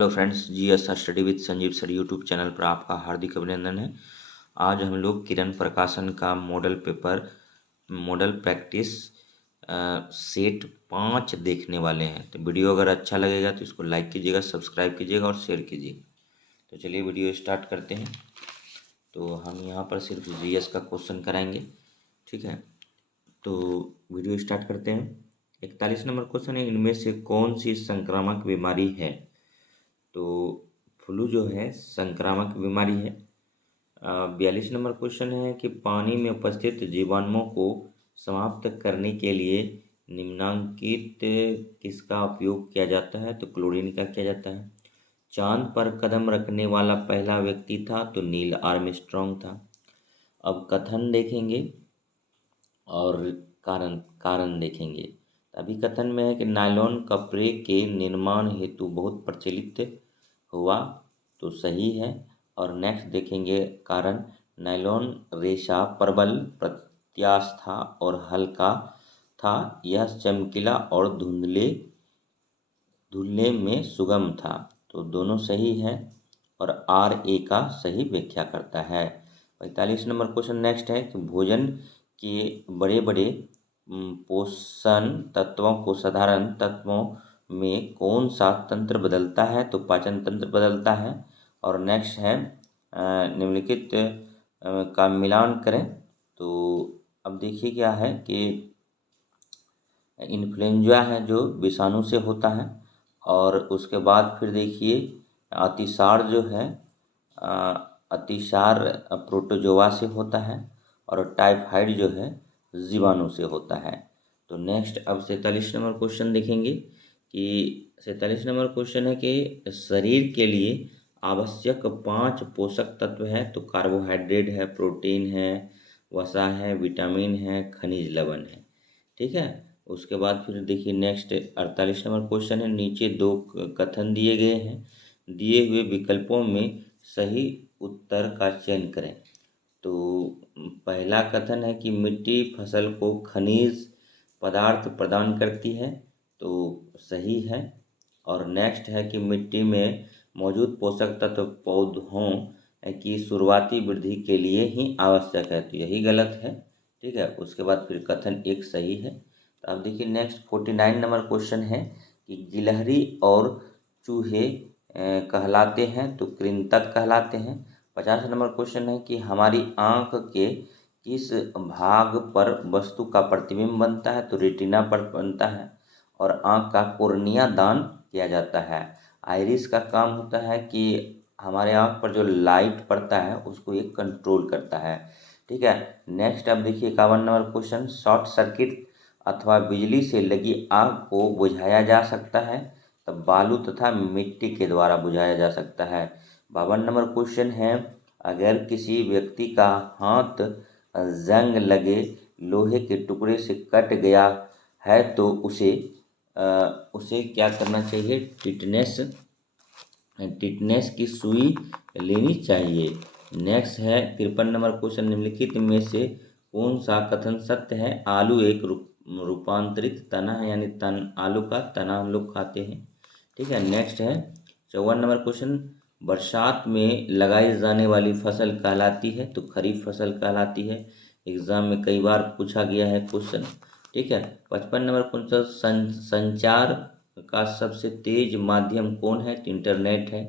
Hello friends, GS study with Sanjeev sir YouTube channel पर आपका हार्दिक अभिनंदन है। आज हम लोग किरण प्रकाशन का मॉडल प्रैक्टिस सेट 5 देखने वाले हैं। तो वीडियो अगर अच्छा लगेगा तो इसको लाइक कीजिएगा, सब्सक्राइब कीजिएगा और शेयर कीजिए। तो चलिए वीडियो स्टार्ट करते हैं। तो हम यहाँ पर सिर्फ जीएस का क्वेश्चन कराएंगे, ठीक है। तो वीडियो स्टार्ट करते हैं। 41 नंबर क्वेश्चन है, इनमें से कौन सी संक्रामक बीमारी है? तो फ्लू जो है संक्रामक बीमारी है। 42 नंबर क्वेश्चन है कि पानी में उपस्थित जीवाणुओं को समाप्त करने के लिए निम्नांकित किसका उपयोग किया जाता है? तो क्लोरीन का किया जाता है। चांद पर कदम रखने वाला पहला व्यक्ति था तो नील आर्मस्ट्रॉन्ग था। अब कथन देखेंगे और कारण कारण देखेंगे। अभी कथन में है कि नायलॉन कपड़े के निर्माण हेतु बहुत प्रचलित हुआ, तो सही है। और नेक्स्ट देखेंगे कारण, नायलॉन रेशा प्रबल, प्रत्यास्थ और हल्का था। यह चमकीला और धुलने में सुगम था, तो दोनों सही है। और आर ए का सही व्याख्या करता है। 45 नंबर क्वेश्चन नेक्स्ट है कि भोजन के बड़े बड़े पोषण तत्वों को साधारण तत्वों में कौन सा तंत्र बदलता है? तो पाचन तंत्र बदलता है। और नेक्स्ट है निम्नलिखित का मिलान करें। तो अब देखिए क्या है कि इन्फ्लुएंजा है जो विषाणु से होता है। और उसके बाद फिर देखिए अतिसार जो है अतिसार प्रोटोजोआ से होता है। और टाइफाइड जो है जीवाणु से होता है। तो नेक्स्ट अब 47 नंबर क्वेश्चन देखेंगे कि 47 नंबर क्वेश्चन है कि शरीर के लिए आवश्यक 5 पोषक तत्व हैं। तो कार्बोहाइड्रेट है, प्रोटीन है, वसा है, विटामिन है, खनिज लवण है, ठीक है। उसके बाद फिर देखिए नेक्स्ट 48 नंबर क्वेश्चन है, नीचे 2 कथन दिए गए हैं, दिए हुए विकल्पों में सही उत्तर का चयन करें। तो पहला कथन है कि मिट्टी फसल को खनिज पदार्थ प्रदान करती है, तो सही है। और नेक्स्ट है कि मिट्टी में मौजूद पोषक तत्व पौधों की शुरुआती वृद्धि के लिए ही आवश्यक है, तो यही गलत है, ठीक है। उसके बाद फिर कथन एक सही है। तो अब देखिए नेक्स्ट 49 नंबर क्वेश्चन है कि गिलहरी और चूहे कहलाते हैं तो कृंतक कहलाते हैं। 50 नंबर क्वेश्चन है कि हमारी आँख के किस भाग पर वस्तु का प्रतिबिंब बनता है? तो रेटिना पर बनता है। और आँख का कोर्निया दान किया जाता है। आइरिस का काम होता है कि हमारे आँख पर जो लाइट पड़ता है उसको ये कंट्रोल करता है, ठीक है। नेक्स्ट अब देखिए 51 नंबर क्वेश्चन, शॉर्ट सर्किट अथवा बिजली से लगी आग को बुझाया जा सकता है? तब बालू तथा मिट्टी के द्वारा बुझाया जा सकता है। 52 नंबर क्वेश्चन है, अगर किसी व्यक्ति का हाथ जंग लगे लोहे के टुकड़े से कट गया है तो उसे क्या करना चाहिए? टिटनेस की सुई लेनी चाहिए। नेक्स्ट है 53 नंबर क्वेश्चन, निम्नलिखित में से कौन सा कथन सत्य है? आलू एक रूपांतरित तना है, यानी आलू का तना हम लोग खाते हैं, ठीक है। नेक्स्ट है 54 नंबर क्वेश्चन, बरसात में लगाई जाने वाली फसल कहलाती है? तो खरीफ फसल कहलाती है। एग्जाम में कई बार पूछा गया है क्वेश्चन, ठीक है। 55 नंबर क्वेश्चन, संचार का सबसे तेज माध्यम कौन है? तो इंटरनेट है।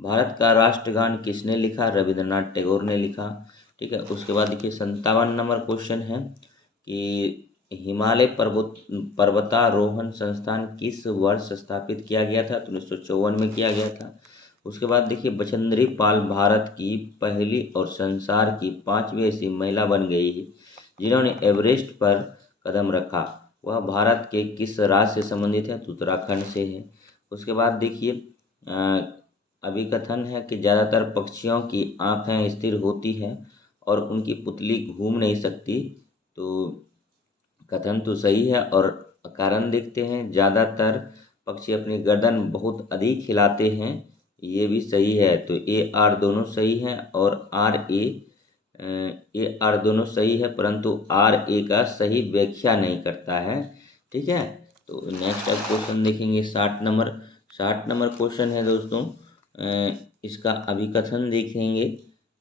भारत का राष्ट्रगान किसने लिखा? रविंद्रनाथ टैगोर ने लिखा, ठीक है। उसके बाद देखिए 57 नंबर क्वेश्चन है कि हिमालय पर्वतारोहण संस्थान किस वर्ष स्थापित किया गया था? तो 1954 में किया गया था। उसके बाद देखिए बचेंद्री पाल भारत की पहली और संसार की 5वीं ऐसी महिला बन गई जिन्होंने एवरेस्ट पर कदम रखा। वह भारत के किस राज्य से संबंधित है? तो उत्तराखंड से है। उसके बाद देखिए अभिकथन है कि ज़्यादातर पक्षियों की आँखें स्थिर होती हैं और उनकी पुतली घूम नहीं सकती, तो कथन तो सही है। और कारण देखते हैं, ज़्यादातर पक्षी अपनी गर्दन बहुत अधिक हिलाते हैं, ये भी सही है। तो ए आर दोनों सही हैं और आर दोनों सही है, परंतु आर ए का सही व्याख्या नहीं करता है, ठीक है। तो नेक्स्ट अब क्वेश्चन देखेंगे 60 नंबर। 60 नंबर क्वेश्चन है दोस्तों, इसका अभिकथन देखेंगे।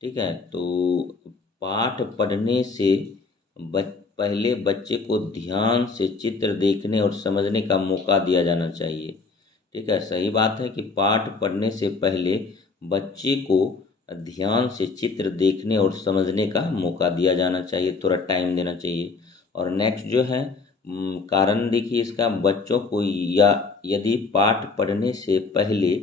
ठीक है, तो पाठ पढ़ने से पहले बच्चे को ध्यान से चित्र देखने और समझने का मौका दिया जाना चाहिए। ठीक है, सही बात है कि पाठ पढ़ने से पहले बच्चे को ध्यान से चित्र देखने और समझने का मौका दिया जाना चाहिए, थोड़ा टाइम देना चाहिए। और नेक्स्ट जो है कारण देखिए इसका, बच्चों को या यदि पाठ पढ़ने से पहले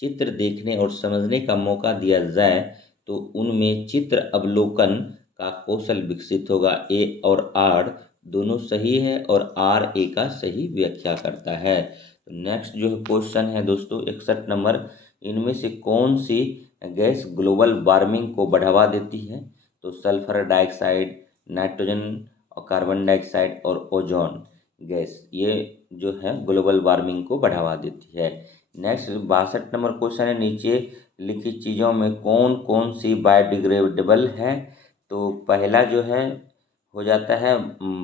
चित्र देखने और समझने का मौका दिया जाए तो उनमें चित्र अवलोकन का कौशल विकसित होगा। ए और आर दोनों सही है और आर ए का सही व्याख्या करता है। तो नेक्स्ट जो क्वेश्चन है दोस्तों 61 नंबर, इनमें से कौन सी गैस ग्लोबल वार्मिंग को बढ़ावा देती है? तो सल्फर डाइऑक्साइड, नाइट्रोजन और कार्बन डाइऑक्साइड और ओजोन गैस, ये जो है ग्लोबल वार्मिंग को बढ़ावा देती है। नेक्स्ट 62 नंबर क्वेश्चन है, नीचे लिखी चीज़ों में कौन कौन सी बायोडिग्रेडेबल है? तो पहला जो है हो जाता है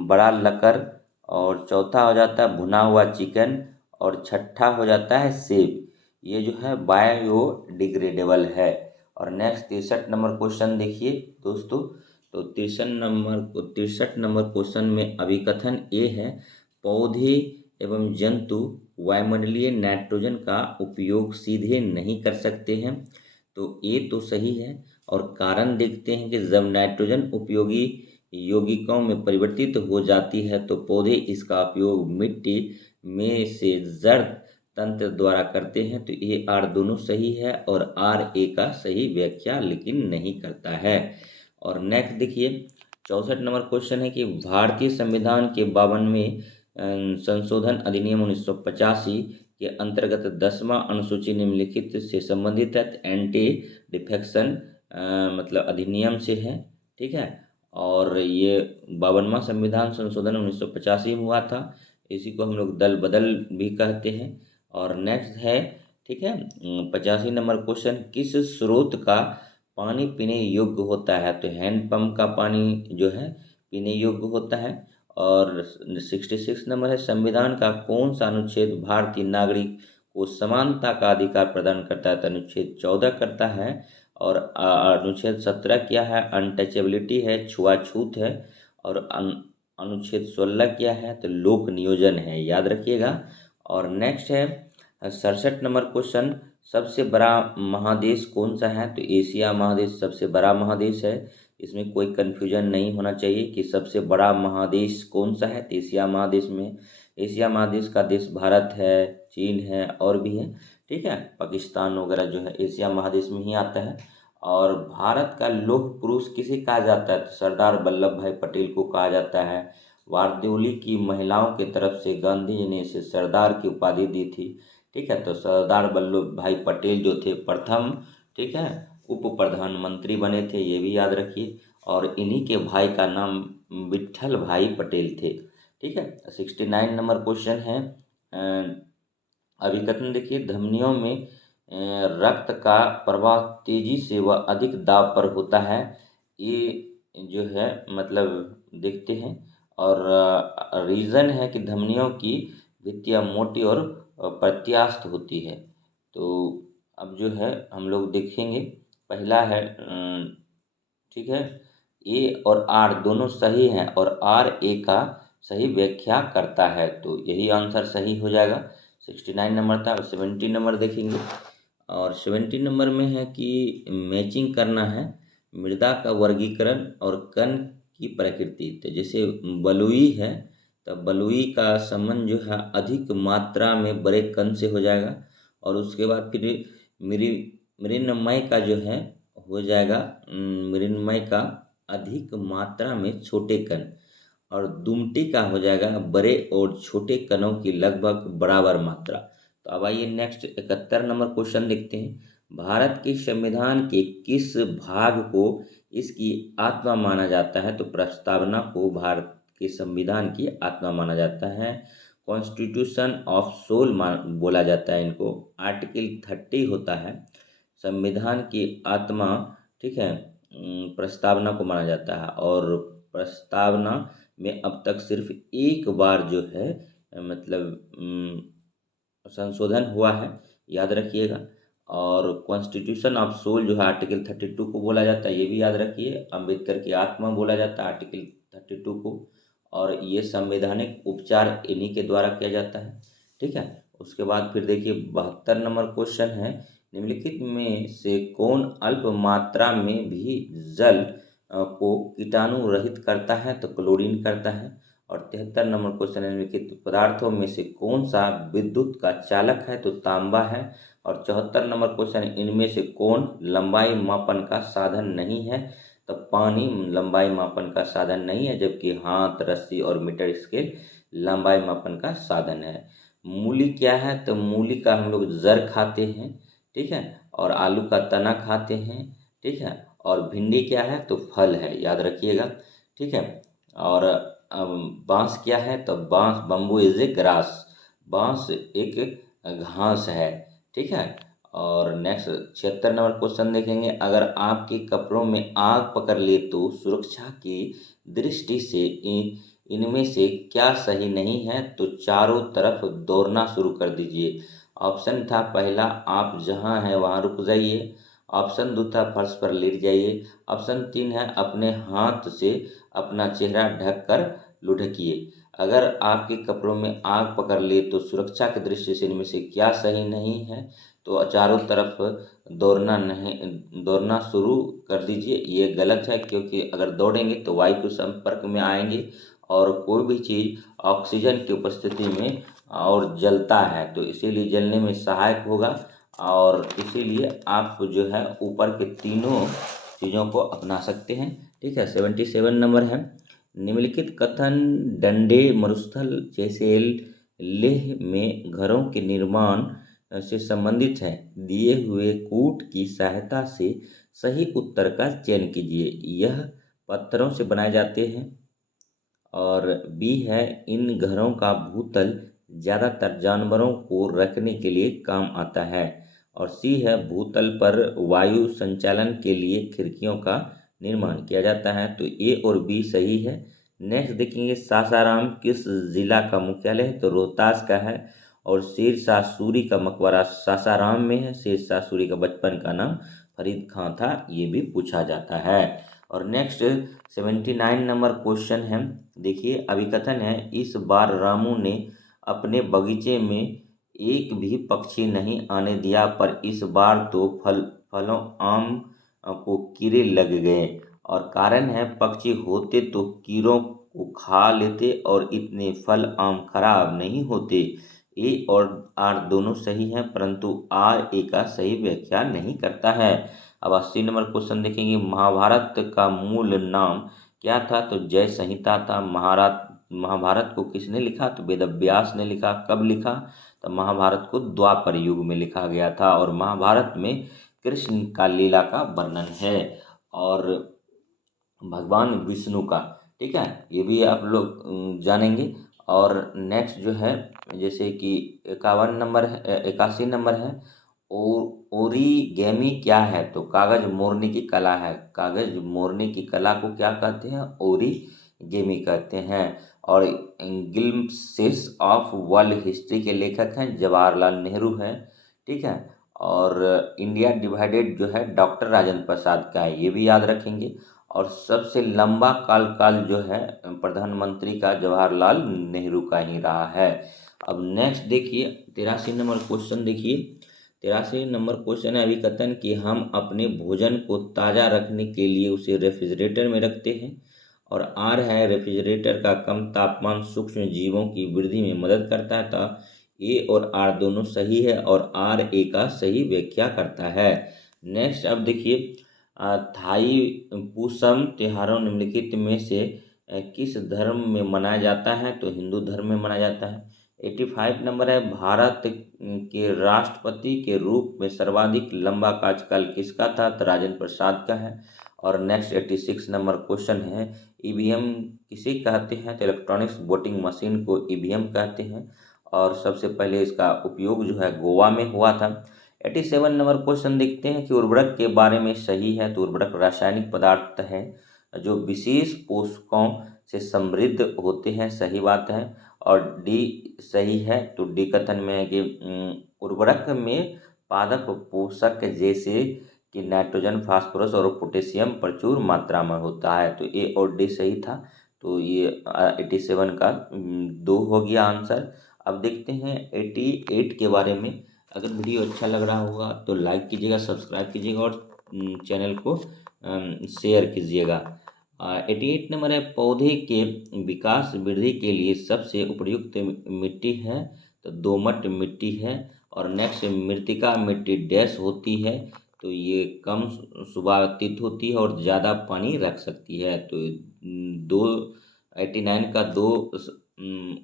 बड़ा लकर, और चौथा हो जाता है भुना हुआ चिकन, और छठा हो जाता है सेब। ये जो है बायोडिग्रेडेबल है। और नेक्स्ट 63 नंबर क्वेश्चन देखिए दोस्तों, तो 63 नंबर क्वेश्चन में अभिकथन ए है, पौधे एवं जंतु वायुमंडलीय नाइट्रोजन का उपयोग सीधे नहीं कर सकते हैं। तो ये तो सही है, और कारण देखते हैं कि जब नाइट्रोजन उपयोगी यौगिकों में परिवर्तित हो जाती है तो पौधे इसका उपयोग मिट्टी में से जड़ तंत्र द्वारा करते हैं। तो ये आर दोनों सही है, और आर ए का सही व्याख्या लेकिन नहीं करता है। और नेक्स्ट देखिए 64 नंबर क्वेश्चन है कि भारतीय संविधान के 52वें संशोधन अधिनियम 1985 के अंतर्गत 10वां अनुसूची निम्नलिखित से संबंधित है। एंटी डिफेक्शन मतलब अधिनियम से है। ठीक है, और ये 52वां संविधान संशोधन 1985 में हुआ था। इसी को हम लोग दल बदल भी कहते हैं। और नेक्स्ट है, ठीक है, 85 नंबर क्वेश्चन, किस स्रोत का पानी पीने योग्य होता है? तो हैंडपंप का पानी जो है पीने योग्य होता है। और 66 नंबर है, संविधान का कौन सा अनुच्छेद भारतीय नागरिक को समानता का अधिकार प्रदान करता है? तो अनुच्छेद 14 करता है। और अनुच्छेद 17 क्या है? अनटचेबिलिटी है, छुआछूत है। और अनुच्छेद 16 क्या है? तो लोक नियोजन है, याद रखिएगा। और नेक्स्ट है 67 नंबर क्वेश्चन, सबसे बड़ा महादेश कौन सा है? तो एशिया महादेश सबसे बड़ा महादेश है। इसमें कोई कन्फ्यूजन नहीं होना चाहिए कि सबसे बड़ा महादेश कौन सा है। तो एशिया महादेश में, एशिया महादेश का देश भारत है, चीन है, और भी है। ठीक है, पाकिस्तान वगैरह जो है एशिया महादेश में ही आता है। और भारत का लौह पुरुष किसे कहा जाता है? तो सरदार वल्लभ भाई पटेल को कहा जाता है। बारदोली की महिलाओं की तरफ से गांधी जी ने इसे सरदार की उपाधि दी थी। ठीक है, तो सरदार वल्लभ भाई पटेल जो थे प्रथम, ठीक है, उप प्रधानमंत्री बने थे, ये भी याद रखिए। और इन्हीं के भाई का नाम विट्ठल भाई पटेल थे। ठीक है, 69 नंबर क्वेश्चन है, अभिकथन देखिए, धमनियों में रक्त का प्रवाह तेजी से व अधिक दाब पर होता है। ये जो है मतलब देखते हैं। और रीज़न है कि धमनियों की भित्तियाँ मोटी और प्रत्यास्थ होती है। तो अब जो है हम लोग देखेंगे, पहला है ठीक है, ए और आर दोनों सही हैं, और आर ए का सही व्याख्या करता है, तो यही आंसर सही हो जाएगा। 69 नंबर था। 70 नंबर देखेंगे, और 70 नंबर में है कि मैचिंग करना है मृदा का वर्गीकरण और कण की प्रकृति। तो जैसे बलुई है, तो बलुई का संबंध जो है अधिक मात्रा में बड़े कण से हो जाएगा। और उसके बाद फिर मृ मृन्मय का जो है हो जाएगा, मृन्मय का अधिक मात्रा में छोटे कण। और दुमटी का हो जाएगा बड़े और छोटे कणों की लगभग बराबर मात्रा। तो अब आइए नेक्स्ट 71 नंबर क्वेश्चन देखते हैं। भारत के संविधान के किस भाग को इसकी आत्मा माना जाता है? तो प्रस्तावना को भारत के संविधान की आत्मा माना जाता है। कॉन्स्टिट्यूशन ऑफ सोल बोला जाता है इनको। आर्टिकल 30 होता है संविधान की आत्मा। ठीक है, प्रस्तावना को माना जाता है। और प्रस्तावना में अब तक सिर्फ एक बार जो है मतलब संशोधन हुआ है, याद रखिएगा। और कॉन्स्टिट्यूशन ऑफ सोल जो है आर्टिकल 32 को बोला जाता है, ये भी याद रखिए। अम्बेडकर की आत्मा बोला जाता है आर्टिकल 32 को, और ये संवैधानिक उपचार इन्हीं के द्वारा किया जाता है। ठीक है। उसके बाद फिर देखिए 72 नंबर क्वेश्चन है, निम्नलिखित में से कौन अल्प मात्रा में भी जल को कीटाणु रहित करता है? तो क्लोरीन करता है। और 73 नंबर क्वेश्चन है, निम्नलिखित पदार्थों में से कौन सा विद्युत का चालक है? तो तांबा है। और 74 नंबर क्वेश्चन, इनमें से कौन लंबाई मापन का साधन नहीं है? तो पानी लंबाई मापन का साधन नहीं है, जबकि हाथ, रस्सी और मीटर स्केल लंबाई मापन का साधन है। मूली क्या है? तो मूली का हम लोग जड़ खाते हैं। ठीक है। और आलू का तना खाते हैं। ठीक है। और भिंडी क्या है? तो फल है, याद रखिएगा। ठीक है। और बांस क्या है? तो बांस, बम्बू इज ए ग्रास, बांस एक घास है। ठीक है। और नेक्स्ट 76 नंबर क्वेश्चन देखेंगे, अगर आपके कपड़ों में आग पकड़ ले तो सुरक्षा की दृष्टि से इनमें से क्या सही नहीं है? तो चारों तरफ दौड़ना शुरू कर दीजिए। ऑप्शन था पहला, आप जहां हैं वहां रुक जाइए। ऑप्शन 2 था फर्श पर लेट जाइए। ऑप्शन 3 है अपने हाथ से अपना चेहरा ढक कर लुढ़किए। अगर आपके कपड़ों में आग पकड़ ले तो सुरक्षा की दृष्टि से इनमें से क्या सही नहीं है? तो चारों तरफ दौड़ना शुरू कर दीजिए। ये गलत है, क्योंकि अगर दौड़ेंगे तो वायु के संपर्क में आएंगे और कोई भी चीज़ ऑक्सीजन की उपस्थिति में और जलता है, तो इसीलिए जलने में सहायक होगा। और इसीलिए आप जो है ऊपर के तीनों चीज़ों को अपना सकते हैं। ठीक है। 77 नंबर है, निम्नलिखित कथन डंडे मरुस्थल जैसे लेह में घरों के निर्माण से संबंधित है। दिए हुए कूट की सहायता से सही उत्तर का चयन कीजिए। यह पत्थरों से बनाए जाते हैं। और बी है, इन घरों का भूतल ज़्यादातर जानवरों को रखने के लिए काम आता है। और सी है, भूतल पर वायु संचालन के लिए खिड़कियों का निर्माण किया जाता है। तो ए और बी सही है। नेक्स्ट देखेंगे, सासाराम किस जिला का मुख्यालय है? तो रोहतास का है। और शेरशाह सूरी का मकबरा सासाराम में है। शेरशाह सूरी का बचपन का नाम फरीद खां था, ये भी पूछा जाता है। और नेक्स्ट 79 नंबर क्वेश्चन है, देखिए अभिकथन है, इस बार रामू ने अपने बगीचे में एक भी पक्षी नहीं आने दिया, पर इस बार तो फलों आम को कीड़े लग गए। और कारण है, पक्षी होते तो कीड़ों को खा लेते और इतने फल आम खराब नहीं होते। ए और आर दोनों सही हैं, परंतु आर ए का सही व्याख्या नहीं करता है। अब 80 नंबर क्वेश्चन देखेंगे, महाभारत का मूल नाम क्या था? तो जय संहिता था। महाभारत को किसने लिखा? तो वेदव्यास ने लिखा। कब लिखा? तो महाभारत को द्वापर युग में लिखा गया था। और महाभारत में कृष्ण का लीला का वर्णन है और भगवान विष्णु का। ठीक है। ये भी आप लोग जानेंगे। और नेक्स्ट जो है, जैसे कि 81 नंबर है, 81 नंबर है, ओरीगेमी क्या है? तो कागज मोड़ने की कला है। कागज मोड़ने की कला को क्या कहते हैं? ओरीगेमी कहते हैं। और ग्लिम्प्सेस ऑफ वर्ल्ड हिस्ट्री के लेखक हैं जवाहरलाल नेहरू हैं। ठीक है। और इंडिया डिवाइडेड जो है डॉक्टर राजेंद्र प्रसाद का है, ये भी याद रखेंगे। और सबसे लंबा काल जो है प्रधानमंत्री का जवाहरलाल नेहरू का ही रहा है। अब नेक्स्ट देखिए 83 नंबर क्वेश्चन देखिए। 83 नंबर क्वेश्चन है, अभिकथन कि हम अपने भोजन को ताज़ा रखने के लिए उसे रेफ्रिजरेटर में रखते हैं। और आर है, रेफ्रिजरेटर का कम तापमान सूक्ष्म जीवों की वृद्धि में मदद करता है। तो ए और आर दोनों सही है और आर ए का सही व्याख्या करता है। नेक्स्ट अब देखिए, थाई पूसम त्योहारों निम्नलिखित में से किस धर्म में मनाया जाता है? तो हिंदू धर्म में मनाया जाता है। 85 नंबर है, भारत के राष्ट्रपति के रूप में सर्वाधिक लंबा कार्यकाल किसका था? तो राजेंद्र प्रसाद का है। और नेक्स्ट 86 नंबर क्वेश्चन है, ईवीएम किसे कहते हैं? तो इलेक्ट्रॉनिक्स वोटिंग मशीन को ईवीएम कहते हैं। और सबसे पहले इसका उपयोग जो है गोवा में हुआ था। 87 नंबर क्वेश्चन देखते हैं कि उर्वरक के बारे में सही है। तो उर्वरक रासायनिक पदार्थ है जो विशेष पोषकों से समृद्ध होते हैं, सही बात है। और डी सही है। तो डी कथन में है कि उर्वरक में पादप पोषक जैसे कि नाइट्रोजन, फास्फोरस और पोटेशियम प्रचुर मात्रा में होता है। तो ए और डी सही था। तो ये 87 का 2 हो गया आंसर। अब देखते हैं 88 के बारे में। अगर वीडियो अच्छा लग रहा होगा तो लाइक कीजिएगा, सब्सक्राइब कीजिएगा और चैनल को शेयर कीजिएगा। 88 नंबर है, पौधे के विकास वृद्धि के लिए सबसे उपयुक्त मिट्टी है तो दोमट मिट्टी है। और नेक्स्ट, मृतिका मिट्टी डैश होती है तो ये कम सुबातित होती है और ज़्यादा पानी रख सकती है। तो दो 89 का 2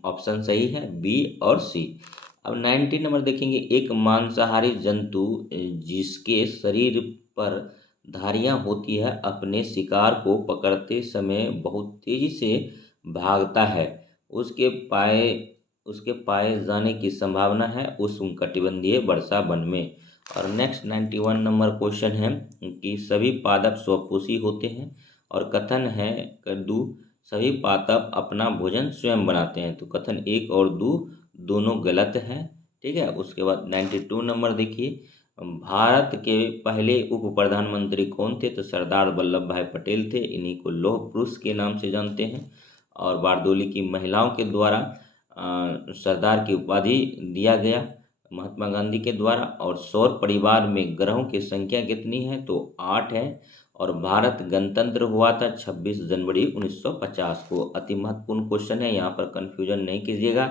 ऑप्शन सही है, बी और सी। अब 90 नंबर देखेंगे, एक मांसाहारी जंतु जिसके शरीर पर धारियाँ होती है अपने शिकार को पकड़ते समय बहुत तेज़ी से भागता है, उसके पाए उसके पाए जाने की संभावना है उष्णकटिबंधीय वर्षा वन में। और नेक्स्ट 91 नंबर क्वेश्चन है कि सभी पादप स्वपोषी होते हैं और कथन है कद्दू सभी पादप अपना भोजन स्वयं बनाते हैं। तो कथन 1 और 2 दोनों गलत हैं। ठीक है। उसके बाद 92 नंबर देखिए, भारत के पहले उप प्रधानमंत्री कौन थे? तो सरदार वल्लभ भाई पटेल थे। इन्हीं को लौह पुरुष के नाम से जानते हैं। और बारदोली की महिलाओं के द्वारा सरदार की उपाधि दिया गया महात्मा गांधी के द्वारा। और सौर परिवार में ग्रहों की संख्या कितनी है? तो 8 है। और भारत गणतंत्र हुआ था 26 जनवरी 1950 को। अति महत्वपूर्ण क्वेश्चन है, यहाँ पर कन्फ्यूजन नहीं कीजिएगा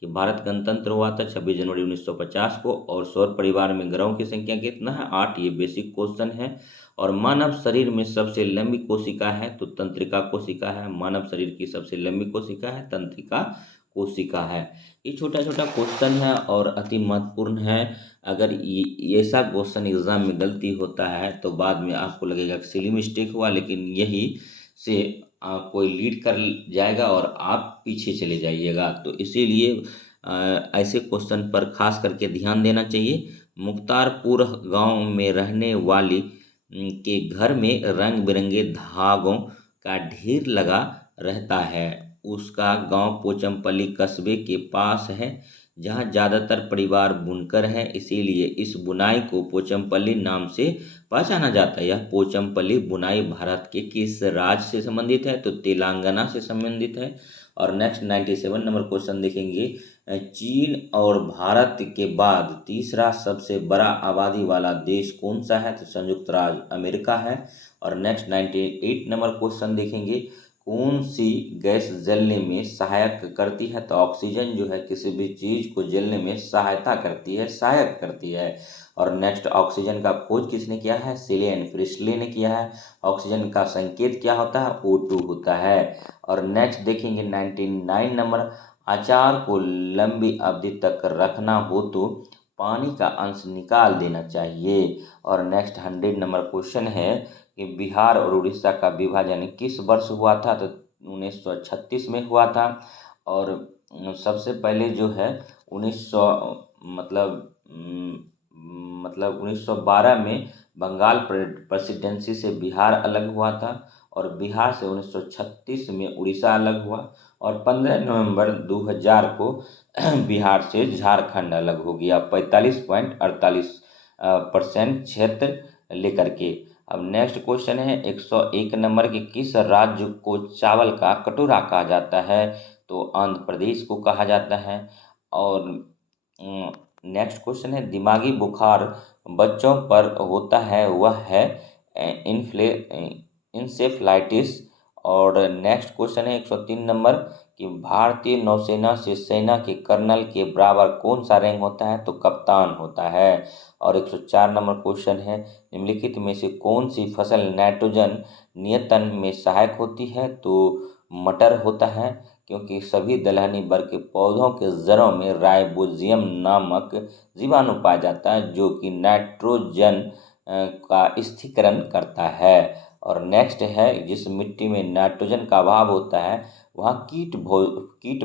कि भारत गणतंत्र हुआ था 26 जनवरी 1950 को। और सौर परिवार में ग्रहों की संख्या कितना है? 8। ये बेसिक क्वेश्चन है। और मानव शरीर में सबसे लंबी कोशिका है तो तंत्रिका कोशिका है। मानव शरीर की सबसे लंबी कोशिका है तंत्रिका कोशिका है। ये छोटा छोटा क्वेश्चन है और अति महत्वपूर्ण है। अगर ये ऐसा क्वेश्चन एग्जाम में गलती होता है तो बाद में आपको लगेगा कि सिली मिस्टेक हुआ, लेकिन यही से कोई लीड कर जाएगा और आप पीछे चले जाइएगा। तो इसीलिए ऐसे क्वेश्चन पर खास करके ध्यान देना चाहिए। मुख्तारपुर गांव में रहने वाली के घर में रंग बिरंगे धागों का ढेर लगा रहता है। उसका गांव पोचमपल्ली कस्बे के पास है जहां ज़्यादातर परिवार बुनकर हैं, इसीलिए इस बुनाई को पोचमपल्ली नाम से पहचाना जाता है। यह पोचमपल्ली बुनाई भारत के किस राज्य से संबंधित है? तो तेलंगाना से संबंधित है। और नेक्स्ट 97 नंबर क्वेश्चन देखेंगे, चीन और भारत के बाद तीसरा सबसे बड़ा आबादी वाला देश कौन सा है? तो संयुक्त राज्य अमेरिका है। और नेक्स्ट 98 नंबर क्वेश्चन देखेंगे, कौन सी गैस जलने में सहायक करती है? तो ऑक्सीजन जो है किसी भी चीज़ को जलने में सहायता करती है, सहायक करती है। और नेक्स्ट, ऑक्सीजन का खोज किसने किया है? सिलियन प्रिस्टले ने किया है। ऑक्सीजन का संकेत क्या होता है? O2 होता है। और नेक्स्ट देखेंगे 99 नंबर, अचार को लंबी अवधि तक रखना हो तो पानी का अंश निकाल देना चाहिए। और नेक्स्ट 100 नंबर क्वेश्चन है कि बिहार और उड़ीसा का विभाजन किस वर्ष हुआ था? तो 1936 में हुआ था। और सबसे पहले जो है 1900 मतलब 1912 में बंगाल प्रेसिडेंसी से बिहार अलग हुआ था। और बिहार से 1936 में उड़ीसा अलग हुआ। और 15 नवंबर 2000 को बिहार से झारखंड अलग हो गया 45.48% क्षेत्र लेकर के। अब नेक्स्ट क्वेश्चन है 101 नंबर के, किस राज्य को चावल का कटोरा कहा जाता है? तो आंध्र प्रदेश को कहा जाता है। और नेक्स्ट क्वेश्चन है, दिमागी बुखार बच्चों पर होता है वह है इंसेफ्लाइटिस। और नेक्स्ट क्वेश्चन है 103 नंबर कि भारतीय नौसेना से सेना के कर्नल के बराबर कौन सा रैंक होता है? तो कप्तान होता है। और 104 नंबर क्वेश्चन है, निम्नलिखित में से कौन सी फसल नाइट्रोजन नियंत्रण में सहायक होती है? तो मटर होता है, क्योंकि सभी दलहनी वर्ग के पौधों के जड़ों में राइबोजियम नामक जीवाणु पाया जाता है जो कि नाइट्रोजन का स्थिरीकरण करता है। और नेक्स्ट है, जिस मिट्टी में नाइट्रोजन का अभाव होता है वहाँ कीट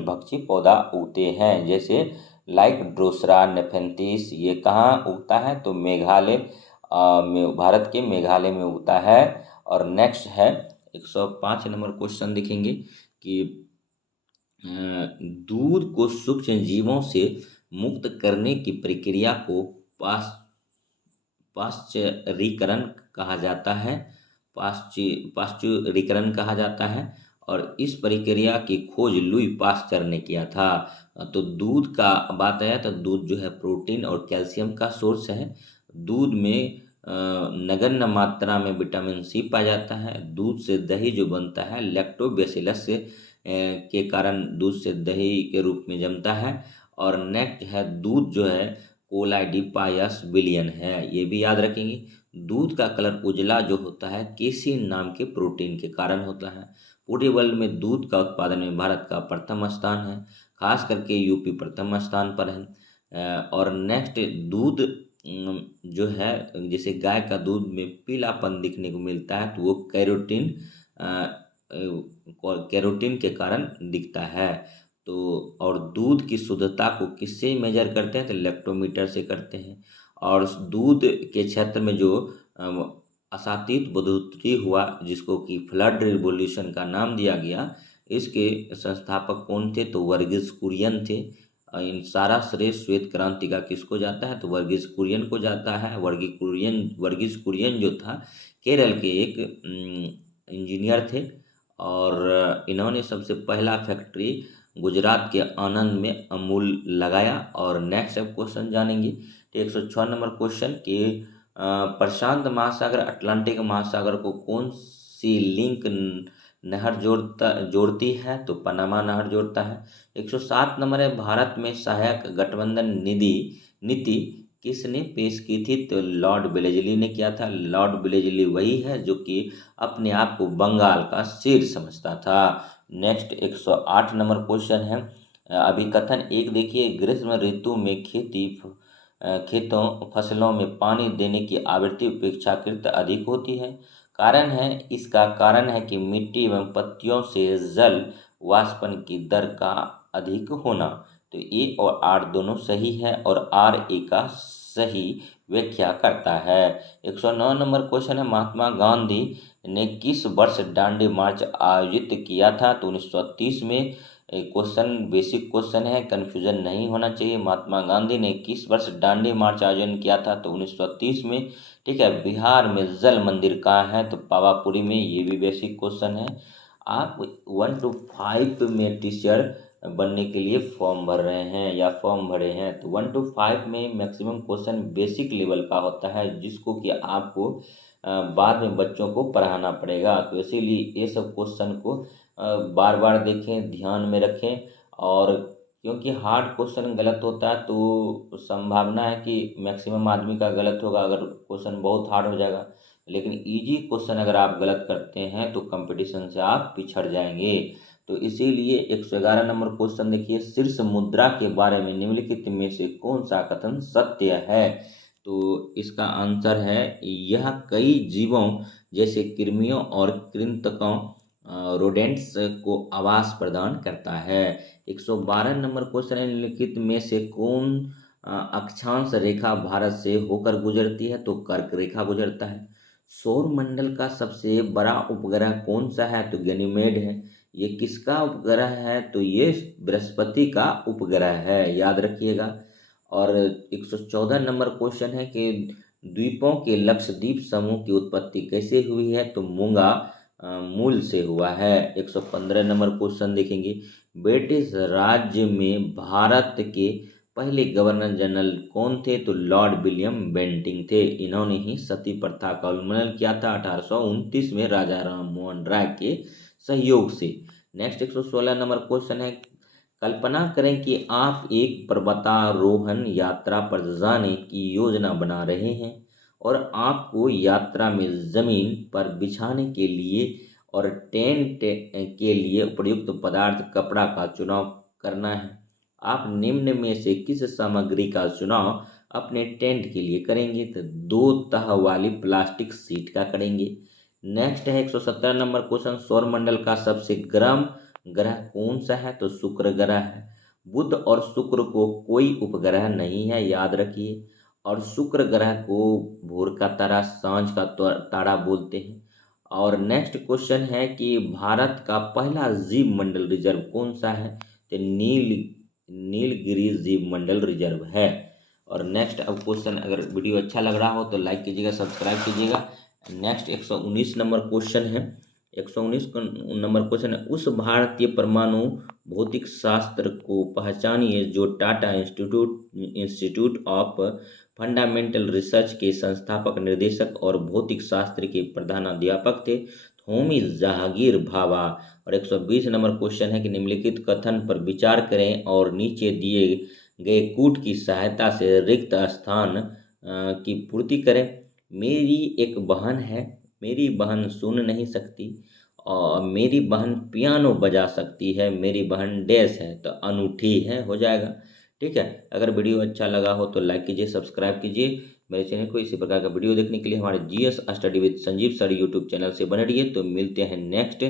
भक्षी पौधा उगते हैं, जैसे लाइक ड्रोसरा नेफेंथिस। ये कहाँ उगता है? तो मेघालय में, भारत के मेघालय में उगता है। और नेक्स्ट है 105 नंबर क्वेश्चन देखेंगे कि दूध को सूक्ष्म जीवों से मुक्त करने की प्रक्रिया को पाश्चुरीकरण कहा जाता है। पाश्चुरीकरण कहा जाता है और इस प्रक्रिया की खोज लुई पाश्चर ने किया था। तो दूध का बात आया तो दूध जो है प्रोटीन और कैल्शियम का सोर्स है। दूध में नगण्य मात्रा में विटामिन सी पाया जाता है। दूध से दही जो बनता है लैक्टोबैसिलस के कारण दूध से दही के रूप में जमता है। और नेक्स्ट है दूध जो है कोलाइडिपायस विलियन है, ये भी याद रखेंगे। दूध का कलर उजला जो होता है केसीन नाम के प्रोटीन के कारण होता है। पूरे वर्ल्ड में दूध का उत्पादन में भारत का प्रथम स्थान है, खास करके यूपी प्रथम स्थान पर है। और नेक्स्ट दूध जो है जैसे गाय का दूध में पीलापन दिखने को मिलता है तो वो कैरोटीन के कारण दिखता है। तो और दूध की शुद्धता को किससे मेजर करते हैं तो लैक्टोमीटर से करते हैं। और दूध के क्षेत्र में जो अशातीत बढ़ोतरी हुआ जिसको कि फ्लड रिवॉल्यूशन का नाम दिया गया, इसके संस्थापक कौन थे तो वर्गीज कुरियन थे। इन सारा श्रेय श्वेत क्रांति का किसको जाता है तो वर्गीज कुरियन को जाता है। वर्गीज कुरियन जो था केरल के एक इंजीनियर थे और इन्होंने सबसे पहला फैक्ट्री गुजरात के आनंद में अमूल लगाया। और नेक्स्ट अब क्वेश्चन जानेंगे तो 106 नंबर क्वेश्चन कि प्रशांत महासागर अटलांटिक महासागर को कौन सी लिंक नहर जोड़ती है तो पनामा नहर जोड़ता है। 107 नंबर है भारत में सहायक गठबंधन नीति किसने पेश की थी तो लॉर्ड वेलेस्ली ने किया था। लॉर्ड वेलेस्ली वही है जो कि अपने आप को बंगाल का शेर समझता था। नेक्स्ट 108 नंबर क्वेश्चन है अभिकथन एक देखिए ग्रीष्म ऋतु में खेतों फसलों में पानी देने की आवृत्ति अपेक्षाकृत अधिक होती है। इसका कारण है कि मिट्टी एवं पत्तियों से जल वाष्पन की दर का अधिक होना। तो ए और आर दोनों सही है और आर ए का सही व्याख्या करता है। 109 नंबर क्वेश्चन है महात्मा गांधी ने किस वर्ष दांडी मार्च आयोजित किया था तो 1930 में। क्वेश्चन बेसिक क्वेश्चन है, कन्फ्यूजन नहीं होना चाहिए। महात्मा गांधी ने किस वर्ष दांडी मार्च आयोजन किया था तो 1930 में। ठीक है, बिहार में जल मंदिर कहाँ है तो पावापुरी में, ये भी बेसिक क्वेश्चन है। आप 1 to 5 में टीचर बनने के लिए फॉर्म भर रहे हैं या फॉर्म भरे हैं तो 1 to 5 में मैक्सिमम क्वेश्चन बेसिक लेवल का होता है जिसको कि आपको बाद में बच्चों को पढ़ाना पड़ेगा। तो इसीलिए ये सब क्वेश्चन को बार बार देखें, ध्यान में रखें। और क्योंकि हार्ड क्वेश्चन गलत होता है तो संभावना है कि मैक्सिमम आदमी का गलत होगा अगर क्वेश्चन बहुत हार्ड हो जाएगा। लेकिन इजी क्वेश्चन अगर आप गलत करते हैं तो कंपटीशन से आप पिछड़ जाएंगे। तो इसीलिए 111 नंबर क्वेश्चन देखिए शीर्ष मुद्रा के बारे में निम्नलिखित में से कौन सा कथन सत्य है तो इसका आंसर है यह कई जीवों जैसे कृमियों और कृंतकों रोडेंट्स को आवास प्रदान करता है। 112 नंबर क्वेश्चन है निम्नलिखित में से कौन अक्षांश रेखा भारत से होकर गुजरती है तो कर्क रेखा गुजरता है। सौर मंडल का सबसे बड़ा उपग्रह कौन सा है तो गैनीमेड है। ये किसका उपग्रह है तो ये बृहस्पति का उपग्रह है, याद रखिएगा। और 114 नंबर क्वेश्चन है कि द्वीपों के लक्षद्वीप समूह की उत्पत्ति कैसे हुई है तो मूंगा मूल से हुआ है। 115 नंबर क्वेश्चन देखेंगे ब्रिटिश राज्य में भारत के पहले गवर्नर जनरल कौन थे तो लॉर्ड विलियम बेंटिंग थे। इन्होंने ही सती प्रथा का उन्मूलन किया था 1829 में राजा राम मोहन राय के सहयोग से। नेक्स्ट 116 नंबर क्वेश्चन है कल्पना करें कि आप एक पर्वतारोहण यात्रा पर जाने की योजना बना रहे हैं और आपको यात्रा में ज़मीन पर बिछाने के लिए और टेंट के लिए उपयुक्त पदार्थ कपड़ा का चुनाव करना है। आप निम्न में से किस सामग्री का चुनाव अपने टेंट के लिए करेंगे तो 2 तह वाली प्लास्टिक शीट का करेंगे। नेक्स्ट है 117 नंबर क्वेश्चन सौरमंडल का सबसे गर्म ग्रह कौन सा है तो शुक्र ग्रह है। बुध और शुक्र को कोई उपग्रह नहीं है, याद रखिए। और शुक्र ग्रह को भोर का तारा, सांझ का तारा बोलते हैं। और नेक्स्ट क्वेश्चन है कि भारत का पहला जीव मंडल रिजर्व कौन सा है तो नीलगिरी जीव मंडल रिजर्व है। और नेक्स्ट अब क्वेश्चन, अगर वीडियो अच्छा लग रहा हो तो लाइक कीजिएगा, सब्सक्राइब कीजिएगा। नेक्स्ट 119 नंबर क्वेश्चन है। 119 नंबर क्वेश्चन है, उस भारतीय परमाणु भौतिक शास्त्र को पहचानिए जो Tata institute of fundamental research के संस्थापक, निदेशक और भौतिक शास्त्र के प्रधानाध्यापक थे। होमी जहांगीर भाभा। और 120 नंबर क्वेश्चन है कि निम्नलिखित कथन पर विचार करें और नीचे दिए गए कूट की सहायता से रिक्त स्थान की पूर्ति करें। मेरी एक बहन है, मेरी बहन सुन नहीं सकती, और मेरी बहन पियानो बजा सकती है, मेरी बहन डैश है, तो अनूठी है हो जाएगा। ठीक है, अगर वीडियो अच्छा लगा हो तो लाइक कीजिए, सब्सक्राइब कीजिए। मेरे चैनल को इसी प्रकार का वीडियो देखने के लिए हमारे GS study with Sanjeev sir YouTube channel से बने रहिए। तो मिलते हैं नेक्स्ट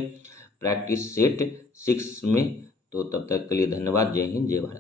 प्रैक्टिस सेट 6 में। तो तब तक के लिए धन्यवाद। जय हिंद, जय भारत।